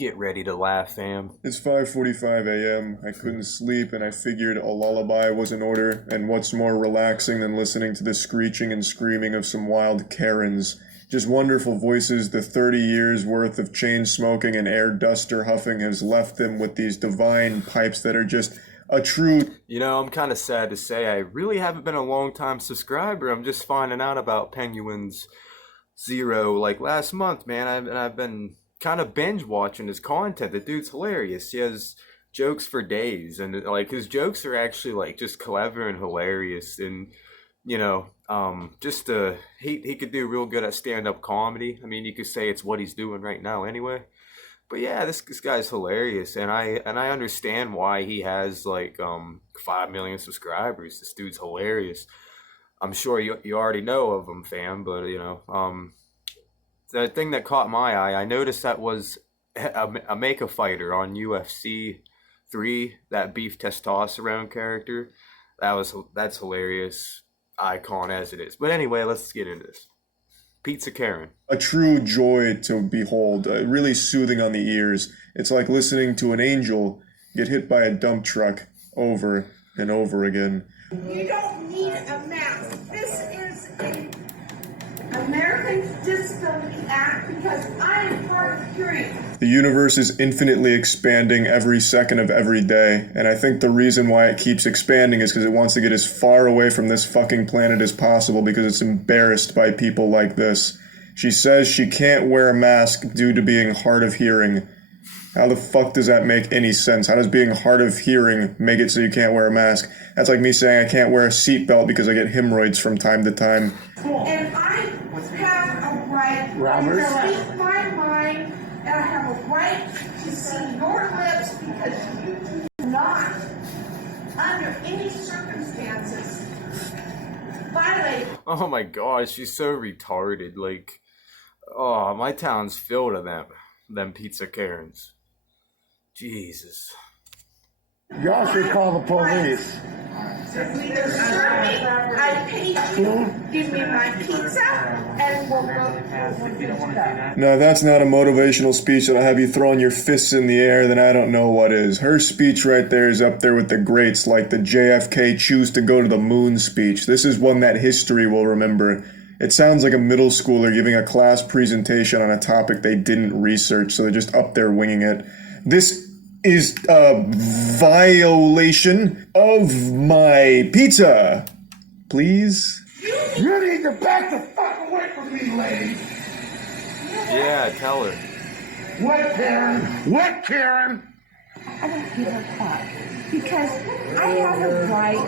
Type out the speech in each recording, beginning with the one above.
Get ready to laugh, fam. It's 5:45 a.m. I couldn't sleep, and I figured a lullaby was in order, and what's more relaxing than listening to the screeching and screaming of some wild Karens. Just wonderful voices. The 30 years worth of chain smoking and air duster huffing has left them with these divine pipes that are just a true... You know, I'm kind of sad to say I really haven't been a long time subscriber. I'm just finding out about Penguinz0 like last month, man. I've been kind of binge watching his content. The dude's hilarious. He has jokes for days, and like his jokes are actually like just clever and hilarious. And you know, he could do real good at stand-up comedy. I mean, you could say it's what he's doing right now anyway. But yeah, this guy's hilarious, and I understand why he has like 5 million subscribers. This dude's hilarious. I'm sure you already know of him, fam, but you know, the thing that caught my eye, I noticed that was a make a fighter on UFC 3, that beef testosterone character. That's hilarious, icon as it is. But anyway, let's get into this. Pizza Karen. A true joy to behold, really soothing on the ears. It's like listening to an angel get hit by a dump truck over and over again. You don't need a mask. This is an American Disability Act because I am hard of hearing. The universe is infinitely expanding every second of every day, and I think the reason why it keeps expanding is because it wants to get as far away from this fucking planet as possible because it's embarrassed by people like this. She says she can't wear a mask due to being hard of hearing. How the fuck does that make any sense? How does being hard of hearing make it so you can't wear a mask? That's like me saying I can't wear a seatbelt because I get hemorrhoids from time to time. And I have a right to speak my mind, and I have a right to see your lips because you do not, under any circumstances, violate. Oh my gosh, she's so retarded. Like, oh, my town's filled of them pizza Karens. Jesus. Y'all should call the police. Either serve me, I paid you, give me my pizza, and we'll go. No, that's not a motivational speech that'll have you throwing your fists in the air, then I don't know what is. Her speech right there is up there with the greats, like the JFK choose to go to the moon speech. This is one that history will remember. It sounds like a middle schooler giving a class presentation on a topic they didn't research, so they're just up there winging it. This is a violation of my pizza. Please? You need to back the fuck away from me, lady. Yeah, tell her. What, Karen? What, Karen? I don't give a fuck because I have a right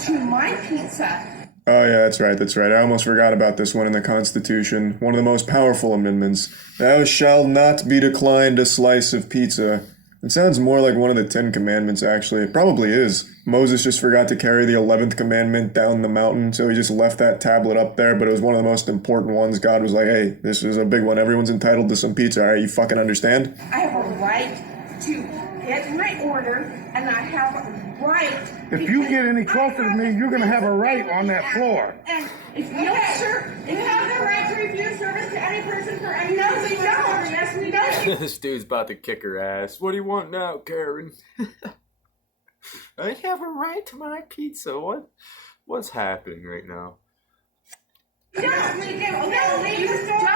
to my pizza. Oh yeah, that's right. I almost forgot about this one in the Constitution. One of the most powerful amendments. Thou shalt not be declined a slice of pizza. It sounds more like one of the 10 Commandments, actually. It probably is. Moses just forgot to carry the 11th commandment down the mountain, so he just left that tablet up there, but it was one of the most important ones. God was like, hey, this is a big one. Everyone's entitled to some pizza. All right, you fucking understand? I have a right to get my order, and I have a right. If you get any closer to me, you're gonna have a right on that floor. And if you don't, sir, if you have the right to refuse service to any person for any reason, we don't. Yes, we don't. This dude's about to kick her ass. What do you want now, Karen? I have a right to my pizza. What's happening right now?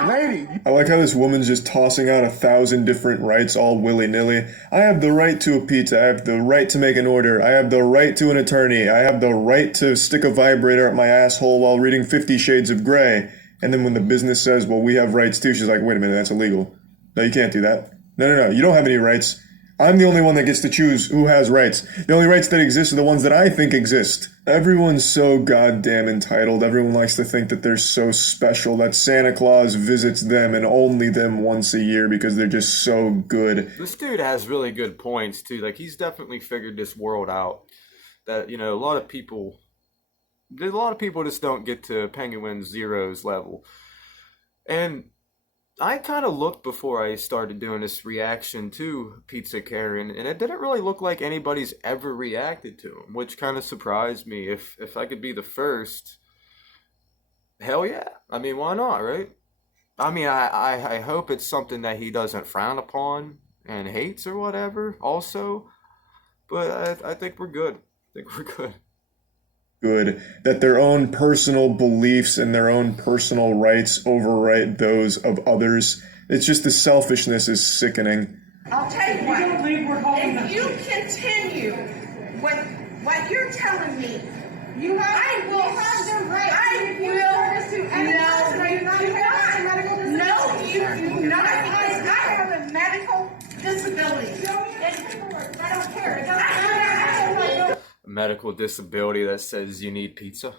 Lady, I like how this woman's just tossing out 1,000 different rights all willy-nilly. I have the right to a pizza. I have the right to make an order. I have the right to an attorney. I have the right to stick a vibrator up my asshole while reading 50 Shades of Grey. And then when the business says, well, we have rights too, she's like, wait a minute, that's illegal. No, you can't do that. No, you don't have any rights. I'm the only one that gets to choose who has rights. The only rights that exist are the ones that I think exist. Everyone's so goddamn entitled. Everyone likes to think that they're so special, that Santa Claus visits them and only them once a year because they're just so good. This dude has really good points too. Like, he's definitely figured this world out. That, you know, a lot of people just don't get to Penguinz0's level. And I kind of looked before I started doing this reaction to Pizza Karen, and it didn't really look like anybody's ever reacted to him, which kind of surprised me. If I could be the first, hell yeah. I mean, why not, right? I mean, I hope it's something that he doesn't frown upon, and hates or whatever also. But I think we're good. I think we're good. Good that their own personal beliefs and their own personal rights overwrite those of others. It's just the selfishness is sickening. I'll tell you what, if you continue with what you're telling me, I will have the right to sue any person. No, you do not. No, you do not, because I have a medical disability. I don't care. A medical disability that says you need pizza.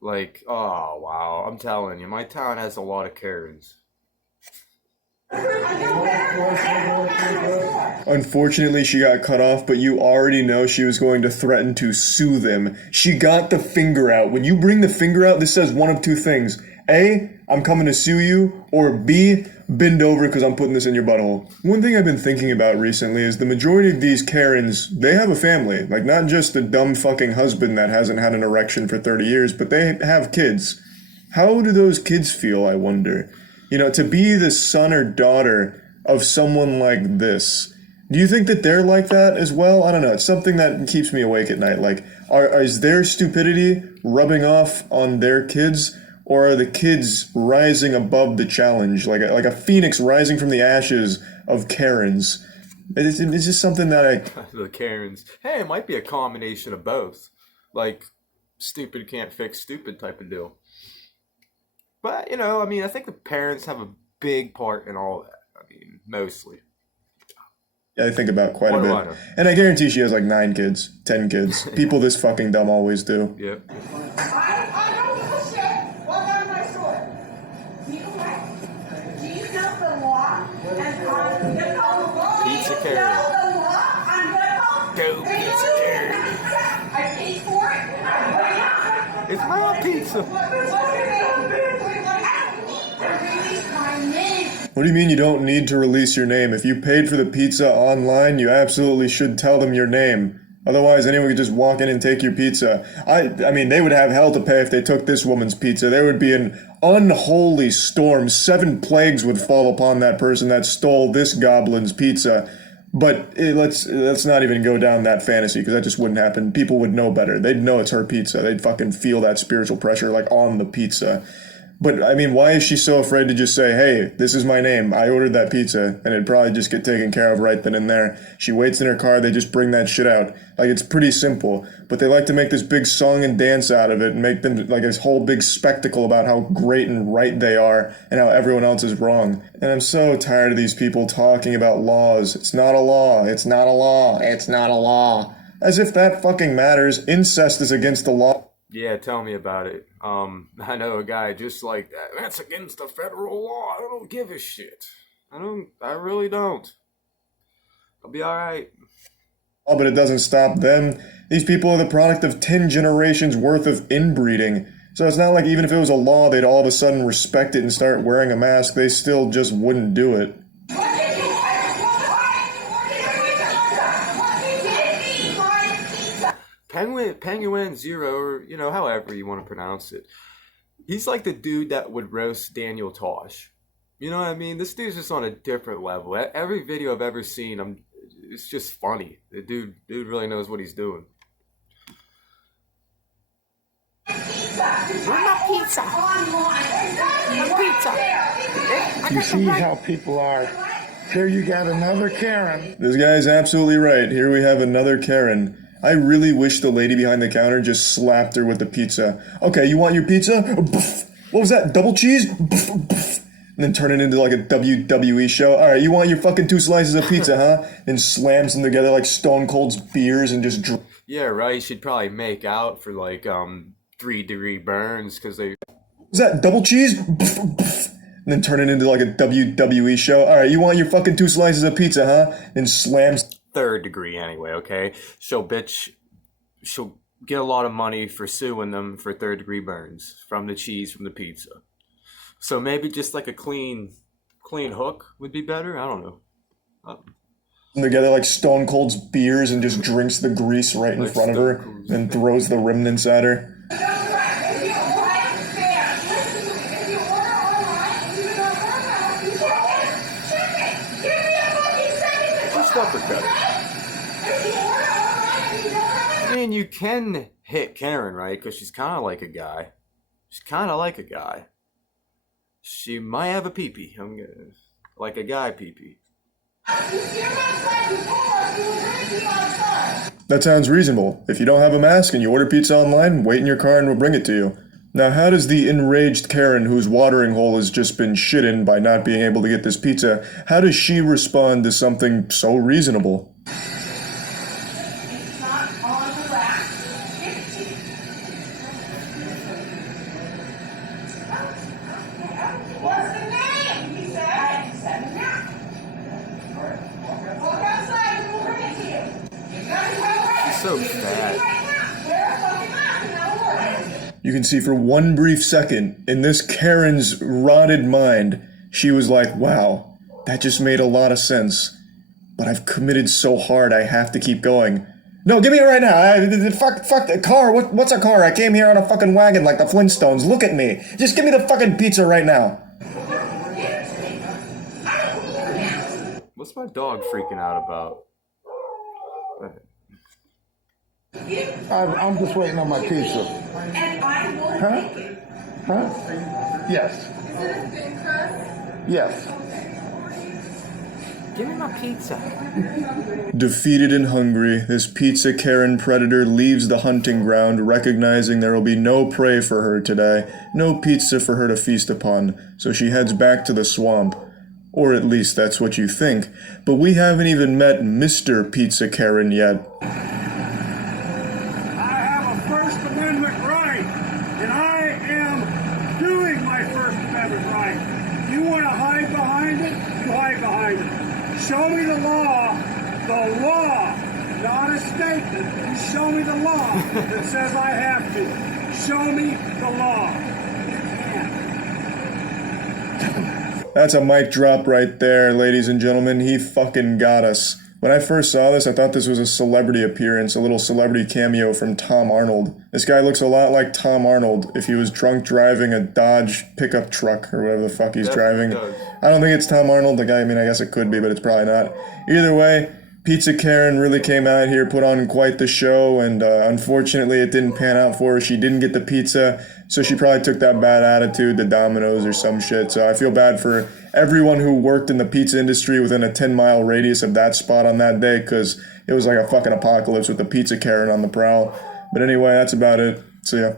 Like, oh wow, I'm telling you, my town has a lot of Karens. Unfortunately, she got cut off, but you already know she was going to threaten to sue them. She got the finger out. When you bring the finger out, this says one of two things. A, I'm coming to sue you, or B, bend over because I'm putting this in your butthole. One thing I've been thinking about recently is the majority of these Karens, they have a family. Like, not just a dumb fucking husband that hasn't had an erection for 30 years, but they have kids. How do those kids feel, I wonder? You know, to be the son or daughter of someone like this, do you think that they're like that as well? I don't know. It's something that keeps me awake at night. Like, is their stupidity rubbing off on their kids, or are the kids rising above the challenge, like a phoenix rising from the ashes of Karens? It's just something that The Karens. Hey, it might be a combination of both. Like, stupid can't fix stupid type of deal. But, you know, I mean, I think the parents have a big part in all that. I mean, mostly. I think about quite What a do bit. I know? And I guarantee she has like 9 kids, 10 kids. People this fucking dumb always do. Yep. I don't give a shit. Walk out of my store. Do you what? Do you know the law? And I'm gonna call the law. Pizza Do you Karen. know the law? I'm gonna call. Go Pizza Karen. I paid for it. It's my pizza. What do you mean you don't need to release your name? If you paid for the pizza online, you absolutely should tell them your name. Otherwise, anyone could just walk in and take your pizza. I mean, they would have hell to pay if they took this woman's pizza. There would be an unholy storm. 7 plagues would fall upon that person that stole this goblin's pizza. But let's not even go down that fantasy, because that just wouldn't happen. People would know better. They'd know it's her pizza. They'd fucking feel that spiritual pressure, like, on the pizza. But, I mean, why is she so afraid to just say, hey, this is my name, I ordered that pizza, and it'd probably just get taken care of right then and there. She waits in her car, they just bring that shit out. Like, it's pretty simple. But they like to make this big song and dance out of it, and make them, like, this whole big spectacle about how great and right they are, and how everyone else is wrong. And I'm so tired of these people talking about laws. It's not a law, it's not a law, it's not a law. As if that fucking matters. Incest is against the law. Yeah, tell me about it. I know a guy just like that. That's against the federal law. I don't give a shit. I really don't. I'll be alright. Oh, but it doesn't stop them. These people are the product of 10 generations worth of inbreeding. So it's not like even if it was a law, they'd all of a sudden respect it and start wearing a mask. They still just wouldn't do it. Penguinz0, or, you know, however you want to pronounce it. He's like the dude that would roast Daniel Tosh. You know what I mean? This dude's just on a different level. Every video I've ever seen, it's just funny. The dude really knows what he's doing. You see how people are. Here you got another Karen. This guy's absolutely right. Here we have another Karen. I really wish the lady behind the counter just slapped her with the pizza. Okay, you want your pizza? What was that? Double cheese? And then turn it into like a WWE show. All right, you want your fucking 2 slices of pizza, huh? And slams them together like Stone Cold's beers and just... Yeah, right. She'd probably make out for like 3-degree burns because they... Was that double cheese? And then turn it into like a WWE show. All right, you want your fucking 2 slices of pizza, huh? And slams... 3rd degree anyway, okay? She'll get a lot of money for suing them for 3rd degree burns from the cheese from the pizza. So maybe just like a clean hook would be better. I don't know. Together like Stone Cold's beers and just drinks the grease right in front of her and throws the remnants at her. mixed uppercut. I mean, you can hit Karen, right? Because she's kind of like a guy. She's kind of like a guy. She might have a pee-pee. I'm gonna, like a guy pee-pee. That sounds reasonable. If you don't have a mask and you order pizza online, wait in your car and we'll bring it to you. Now, how does the enraged Karen whose watering hole has just been shit in by not being able to get this pizza, how does she respond to something so reasonable? It's not on the rack. It's what's the name? He said. He said, yeah. Walk outside and we'll bring it to you. You gotta go away. She's so fat. Right now. Wear a fucking mask and that'll work. You can see for one brief second, in this Karen's rotted mind, she was like, wow, that just made a lot of sense. But I've committed so hard, I have to keep going. No, give me it right now. Fuck the car. What's a car? I came here on a fucking wagon like the Flintstones. Look at me. Just give me the fucking pizza right now. What's my dog freaking out about? I'm just waiting on my pizza. And I will Huh? take it. Huh? Yes. Is it a thin crust? Yes. Give me my pizza. Defeated and hungry, this pizza Karen predator leaves the hunting ground, recognizing there will be no prey for her today, no pizza for her to feast upon, so she heads back to the swamp. Or at least that's what you think. But we haven't even met Mr. Pizza Karen yet. I have a First Amendment right, and I am doing my First Amendment right. You want to hide behind it? You hide behind it. Show me the law, not a statement. You show me the law that says I have to. Show me the law. You can't. That's a mic drop right there, ladies and gentlemen. He fucking got us. When I first saw this, I thought this was a celebrity appearance, a little celebrity cameo from Tom Arnold. This guy looks a lot like Tom Arnold if he was drunk driving a Dodge pickup truck or whatever the fuck he's driving. Does. I don't think it's Tom Arnold. The guy, I mean, I guess it could be, but it's probably not. Either way, Pizza Karen really came out here, put on quite the show, and unfortunately it didn't pan out for her. She didn't get the pizza, so she probably took that bad attitude to Domino's or some shit. So I feel bad for everyone who worked in the pizza industry within a 10-mile radius of that spot on that day, because it was like a fucking apocalypse with the Pizza Karen on the prowl. But anyway, that's about it. See ya.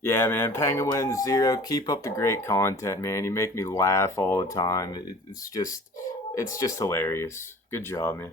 Yeah, man, Penguinz0, keep up the great content, man. You make me laugh all the time. It's just hilarious. Good job, man.